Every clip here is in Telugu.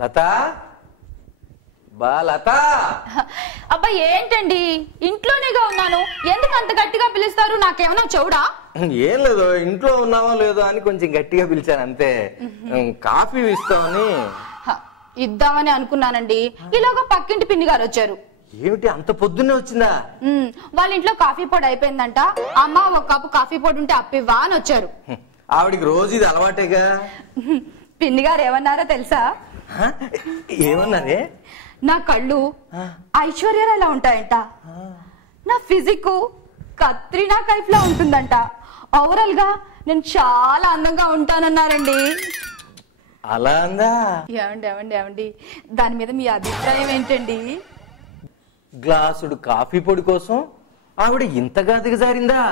లత లత అబ్బా ఏంటండి ఇంట్లోనేగా ఉన్నాను, ఎందుకు అంత గట్టిగా పిలుస్తారు? నాకేమన్నా చెవుడా? ఏం లేదు, ఇంట్లో ఉన్నావో లేదో అని కొంచెం గట్టిగా పిలిచాను అంతే. కాఫీ ఇస్తామని ఇద్దామని అనుకున్నానండి, ఇలాగా పక్కింటి పిన్ని గారు వచ్చారు. ఏమిటి అంత పొద్దున్నే వచ్చిందా? వాళ్ళ ఇంట్లో కాఫీ పొడి అయిపోయిందంట, అమ్మ ఒక కప్పు కాఫీ పొడి ఉంటే అప్పివ్వా అని వచ్చారు. ఆవిడికి రోజు ఇది అలవాటేగా. పిన్ని గారు ఏమన్నారో తెలుసా? ఏమన్నారే? నా కళ్ళు ఐశ్వర్యరాయ్ లా ఉంటాయంట, నా ఫిజిక్ కత్రినా కైఫ్ లా ఉంటుందంట, ఓవరాల్ గా నేను చాలా అందంగా ఉంటానన్నారండి. అలా అందా? ఏమండి ఏమండి ఏమండి దాని మీద మీ అభిప్రాయం ఏంటండి? గ్లాసుడు కాఫీ పొడి కోసం ఆవిడ ఇంతగా దిగజారిందా?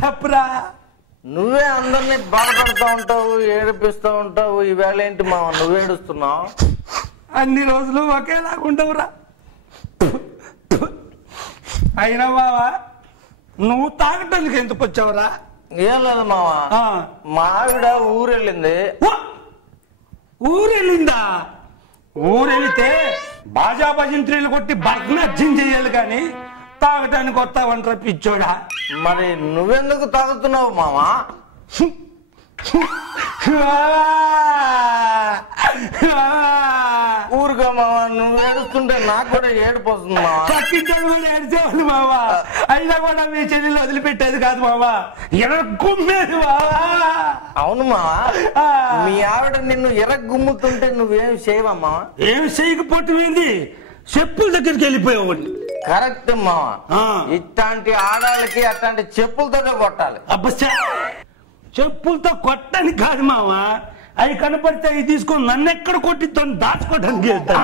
చెప్పరా, నువ్వే అందరినీ బాధపడుతూ ఉంటావు, ఏడిపిస్తూ ఉంటావు. ఈవేళ ఏంటి మామ నువ్వు ఏడుస్తున్నావు? అన్ని రోజులు ఒకేలాగుండవురా. అయినా బావా నువ్వు తాగటానికి ఎందుకు వచ్చావురా? ఏం లేదు మామ, మా ఆవిడ ఊరెళ్ళింది. ఊరెళ్ళిందా? ఊరెళ్తే బాజా భజంత్రీలు కొట్టి భగ్నర్జం చెయ్యాలి కానీ తాగటానికి వస్తావంటారా పిచ్చోడా? మరి నువ్వెందుకు తాగుతున్నావు మామా? ఊరుగా మావా, నువ్వు ఏడుస్తుంటే నాకు కూడా ఏడిపోతుంది మావా. పక్కింటాడు కూడా ఏడ్చేవాళ్ళు మావా, అయినా కూడా మీ చెల్లెలు వదిలిపెట్టేది కాదు మావా, ఎరగుమ్మేది మావా. అవును మావా, మీ ఆవిడ నిన్ను ఎరగుమ్ముతుంటే నువ్వేం చేయవమ్మా? ఏం చేయకపోవటమేంది, చెప్పుల దగ్గరికి వెళ్ళిపోయేవాడిని. కరెక్ట్ మావా, ఇట్లాంటి ఆడాలకి అట్లాంటి చెప్పులతోనే కొట్టాలి. అబ్బా చెప్పులతో కొట్టని కాదు మామ, అవి కనపడితే అవి తీసుకొని నన్ను ఎక్కడ కొట్టితో దాచుకోవడానికి వెళ్తా.